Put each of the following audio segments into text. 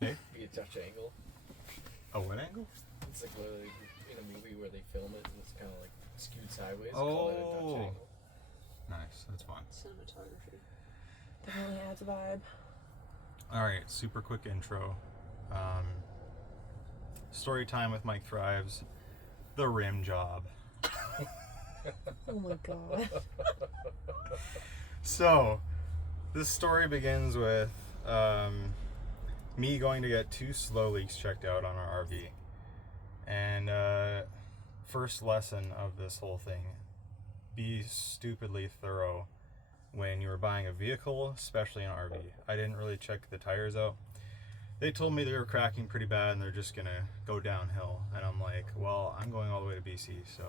Hey? Be a Dutch angle. A what angle? It's like in a movie where they film it and it's kind of like skewed sideways. Call that a Dutch Oh. angle. Nice, that's fun. Cinematography. Definitely adds a vibe. Alright, super quick intro. Story time with Mike Thrives. The rim job. Oh my god. So, this story begins with me going to get 2 slow leaks checked out on our RV. And first lesson of this whole thing, be stupidly thorough when you are buying a vehicle, especially an RV. I didn't really check the tires out. They told me they were cracking pretty bad and they're just gonna go downhill. And I'm like, well, I'm going all the way to BC, so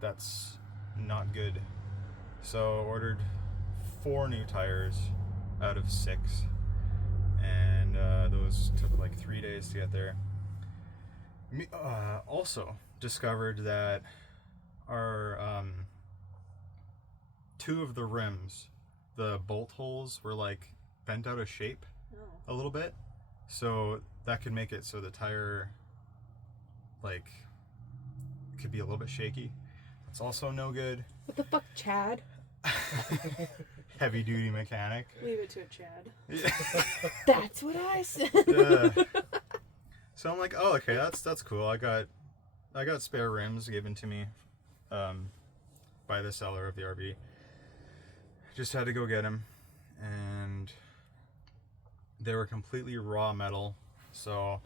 that's not good. So ordered 4 new tires out of 6, and those took like 3 days to get there. Also discovered that our 2 of the rims, the bolt holes were like bent out of shape a little bit, so that could make it so the tire like could be a little bit shaky. It's also no good. What the fuck, Chad? Heavy duty mechanic. Leave it to it, Chad. That's what I said. So I'm like, oh, okay, that's cool. I got spare rims given to me by the seller of the RV. Just had to go get them, and they were completely raw metal, so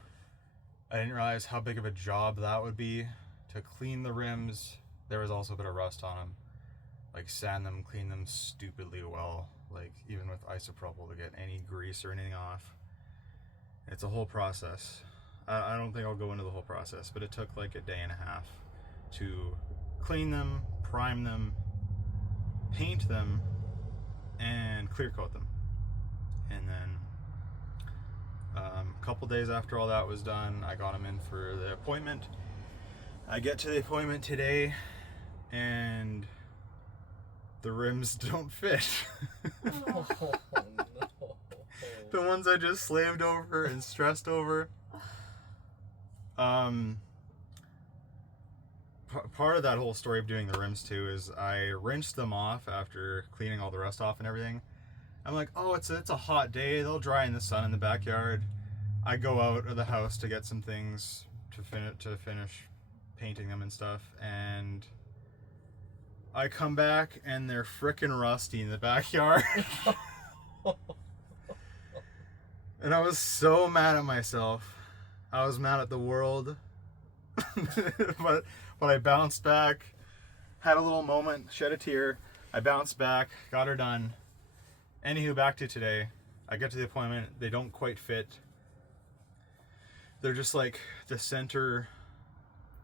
I didn't realize how big of a job that would be to clean the rims. There was also a bit of rust on them. Like, sand them, clean them stupidly well, like even with isopropyl to get any grease or anything off. It's a whole process. I don't think I'll go into the whole process, but it took like a day and a half to clean them, prime them, paint them, and clear coat them. And then a couple days after all that was done, I got them in for the appointment. I get to the appointment today, and the rims don't fit. Oh no. The ones I just slaved over and stressed over. Part of that whole story of doing the rims too is I rinsed them off after cleaning all the rust off and everything. I'm like, oh, it's a hot day, they'll dry in the sun in the backyard. I go out of the house to get some things to finish painting them and stuff, and I come back and they're frickin' rusty in the backyard. And I was so mad at myself. I was mad at the world. but I bounced back, had a little moment, shed a tear. I bounced back, got her done. Anywho, back to today. I get to the appointment, they don't quite fit. They're just like, the center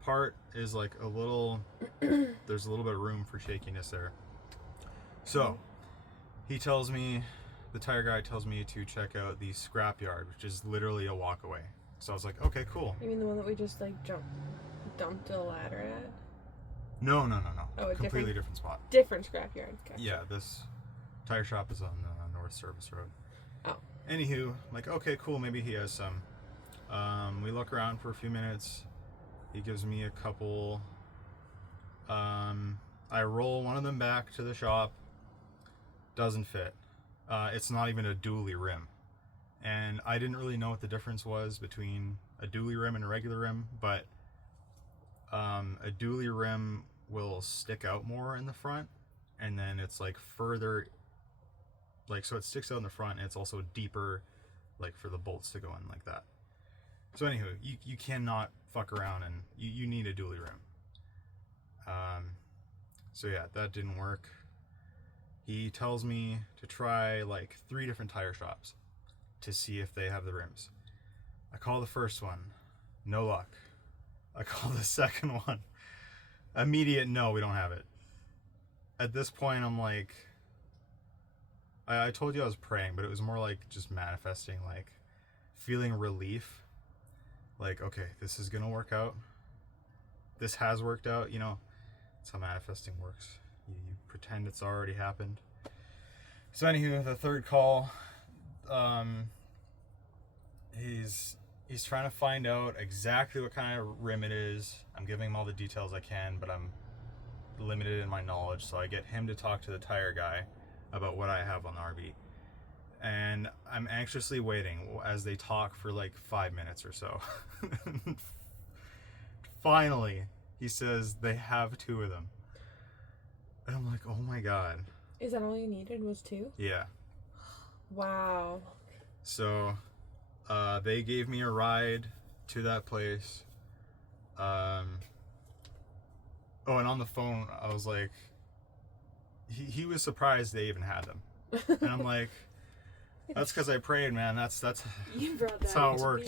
part is like a little, there's a little bit of room for shakiness there. So, he tells me, the tire guy tells me to check out the scrapyard, which is literally a walk away. So I was like, okay, cool. You mean the one that we just like dumped a ladder at? No. Oh, a completely different spot. Different scrapyard. Gotcha. Yeah, this tire shop is on North Service Road. Oh. Anywho, like, okay, cool, maybe he has some. We look around for a few minutes. He gives me a couple. I roll one of them back to the shop. Doesn't fit. It's not even a dually rim. And I didn't really know what the difference was between a dually rim and a regular rim, but a dually rim will stick out more in the front, and then it's like further, like, so it sticks out in the front, and it's also deeper, like for the bolts to go in like that. So anywho, you cannot fuck around, and you need a dually rim. So yeah, that didn't work. He tells me to try like 3 different tire shops to see if they have the rims. I call the first one, no luck. I call the second one, immediate no, we don't have it. At this point, I'm like, I told you I was praying, but it was more like just manifesting, like feeling relief. Like, okay, this is gonna work out. This has worked out, you know. That's how manifesting works. You pretend it's already happened. So anywho, the third call, he's trying to find out exactly what kind of rim it is. I'm giving him all the details I can, but I'm limited in my knowledge, so I get him to talk to the tire guy about what I have on the RV. And I'm anxiously waiting as they talk for like 5 minutes or so. Finally, he says they have 2 of them. And I'm like, oh my god. Is that all you needed was 2? Yeah. Wow. So, they gave me a ride to that place. Oh, and on the phone, I was like, he was surprised they even had them. And I'm like, that's because I prayed, man. That's You brought that that's how it into worked.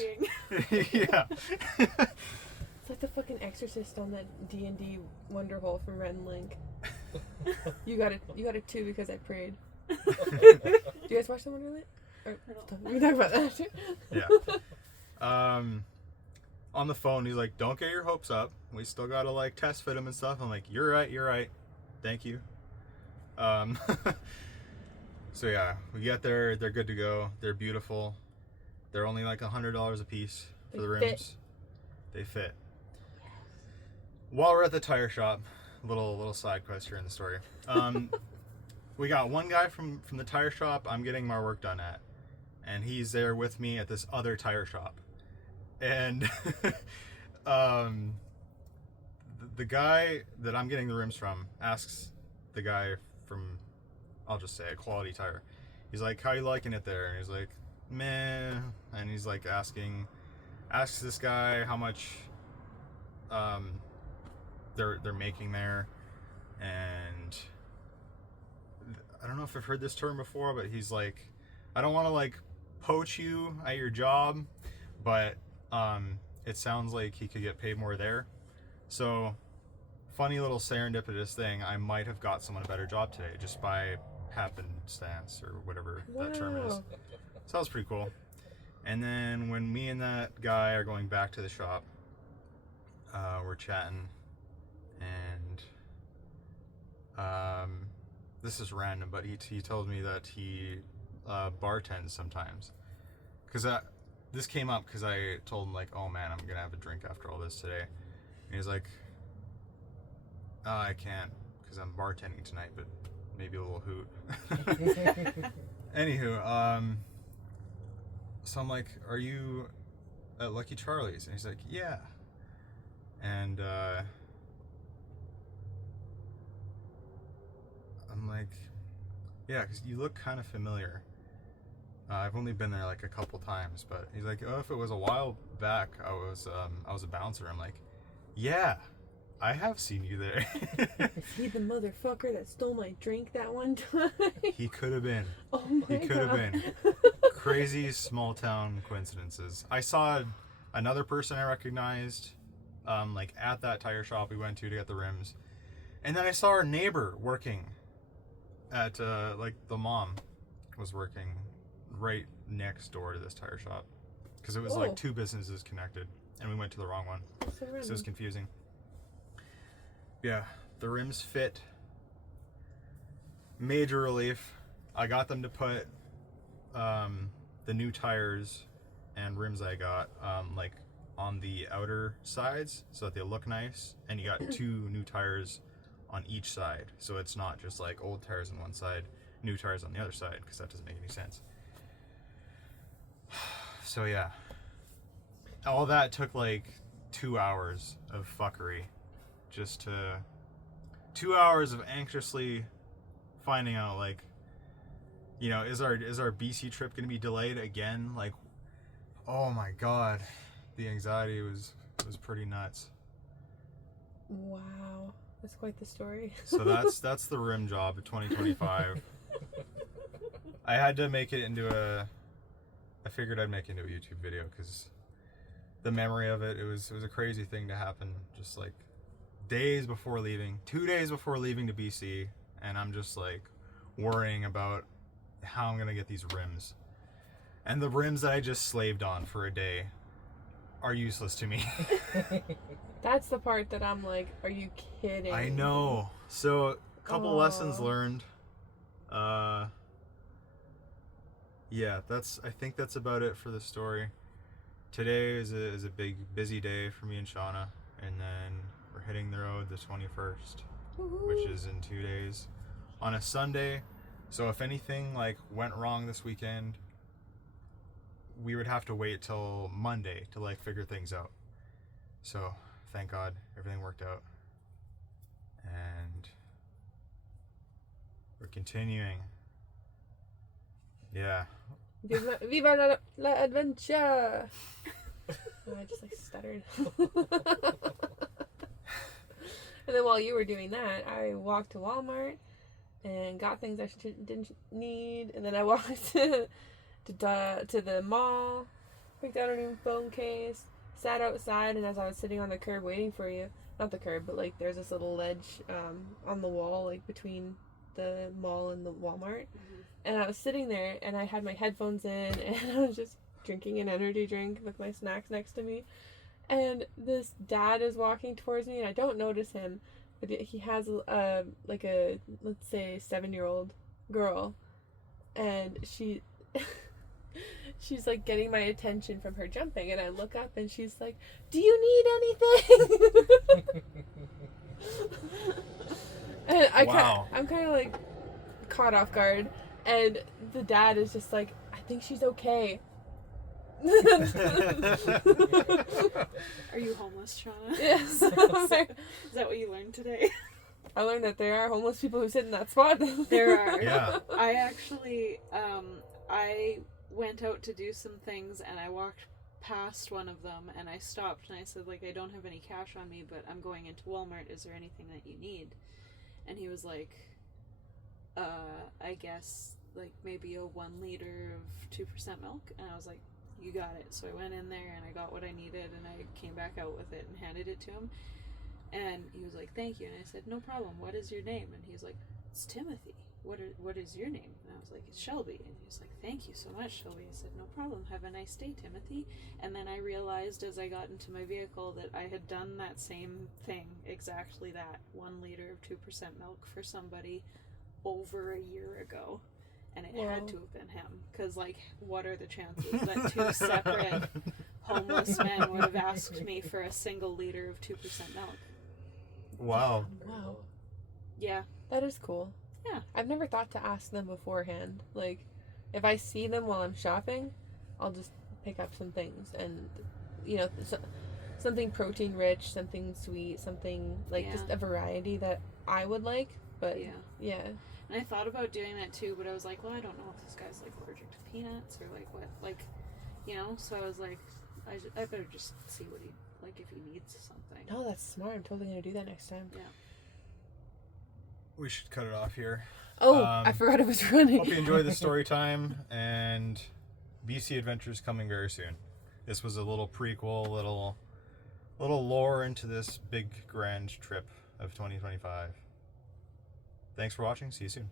being. Yeah. It's like the fucking Exorcist on that D&D Wonderhole from Red and Link. You got a 2 because I prayed. Do you guys watch the Wonderland? Or, we can talk about that too. Yeah. On the phone, he's like, don't get your hopes up. We still gotta like test fit them and stuff. I'm like, you're right. Thank you. So yeah, we get there. They're good to go. They're beautiful. They're only like $100 a piece for the rims. They fit. While we're at the tire shop, little side quest here in the story. We got one guy from the tire shop I'm getting my work done at, and he's there with me at this other tire shop. And the guy that I'm getting the rims from asks the guy from, I'll just say, a Quality Tire. He's like, how you liking it there? And he's like, meh. And he's like asks this guy how much they're making there. And I don't know if I've heard this term before, but he's like, I don't want to like poach you at your job, but it sounds like he could get paid more there. So funny little serendipitous thing, I might have got someone a better job today just by happenstance or whatever that term is. So that was pretty cool. And then when me and that guy are going back to the shop, we're chatting, and this is random, but he told me that he bartends sometimes. Because this came up because I told him, like, oh man, I'm gonna have a drink after all this today. And he's like, I can't because I'm bartending tonight, but maybe a little hoot. Anywho, so I'm like, are you at Lucky Charlie's? And he's like, yeah. And I'm like, yeah, because you look kind of familiar. I've only been there like a couple times, but he's like, oh, if it was a while back, I was a bouncer. I'm like, yeah, I have seen you there. Is he the motherfucker that stole my drink that one time? He could have been. Oh my god. He could have been. Crazy small town coincidences. I saw another person I recognized, like at that tire shop we went to get the rims, and then I saw our neighbor working at like the mom was working right next door to this tire shop, because it was like 2 businesses connected, and we went to the wrong one, so it was confusing. Yeah, the rims fit. Major relief. I got them to put the new tires and rims I got like on the outer sides so that they look nice, and you got 2 new tires on each side, so it's not just like old tires on one side, new tires on the other side, because that doesn't make any sense. So yeah, all that took like 2 hours of fuckery, just to 2 hours of anxiously finding out, like, you know, is our BC trip gonna be delayed again? Like, oh my god, the anxiety was pretty nuts. Wow, that's quite the story. So that's the rim job of 2025. I had to make it into I figured I'd make it into a YouTube video, because the memory of it was a crazy thing to happen, just like days before leaving, 2 days before leaving to BC, and I'm just like worrying about how I'm gonna get these rims. And the rims that I just slaved on for a day are useless to me. That's the part that I'm like, are you kidding? I know. So a couple lessons learned. Yeah, I think that's about it for the story. today is a big busy day for me and Shauna, and then we're hitting the road the 21st, which is in 2 days, on a Sunday. So if anything like went wrong this weekend, we would have to wait till Monday to like figure things out. So thank God everything worked out, and we're continuing. Yeah. Viva la adventure! Oh, I just like stuttered. And then while you were doing that, I walked to Walmart and got things I didn't need, and then I walked to the mall, picked out a new phone case, sat outside, and as I was sitting on the curb waiting for you, not the curb, but like there's this little ledge on the wall, like between the mall and the Walmart, and I was sitting there, and I had my headphones in, and I was just drinking an energy drink with my snacks next to me, and this dad is walking towards me, and I don't notice him, but he has like a, let's say, 7-year-old girl, and she's like getting my attention from her jumping, and I look up and she's like, "Do you need anything?" And I'm kind of like caught off guard, and the dad is just like, "I think she's okay." Are you homeless, Shauna? Yes. Is that what you learned today? I learned that there are homeless people who sit in that spot. There are. Yeah. I actually, I went out to do some things, and I walked past one of them, and I stopped, and I said, like, I don't have any cash on me, but I'm going into Walmart. Is there anything that you need? And he was like, I guess, like, maybe a 1 liter of 2% milk. And I was like, you got it. So I went in there, and I got what I needed, and I came back out with it and handed it to him. And he was like, thank you. And I said, no problem. What is your name? And he was like, it's Timothy. What is your name? And I was like, it's Shelby. And he was like, thank you so much, Shelby. I said, no problem. Have a nice day, Timothy. And then I realized as I got into my vehicle that I had done that same thing, exactly that, 1 liter of 2% milk for somebody over a year ago. And it had to have been him. Because, like, what are the chances that 2 separate homeless men would have asked me for a single liter of 2% milk? Wow. Wow. Yeah. That is cool. Yeah. I've never thought to ask them beforehand. Like, if I see them while I'm shopping, I'll just pick up some things, and, you know, something protein rich, something sweet, something like just a variety that I would like. But yeah. And I thought about doing that too, but I was like, well, I don't know if this guy's like allergic to peanuts or like what, like, you know. So I was like, I better just see what he, like, if he needs something. No, that's smart. I'm totally gonna do that next time. Yeah. We should cut it off here. Oh, I forgot it was running. Hope you enjoyed the story time, and BC Adventures coming very soon. This was a little prequel, little lore into this big grand trip of 2025. Thanks for watching. See you soon.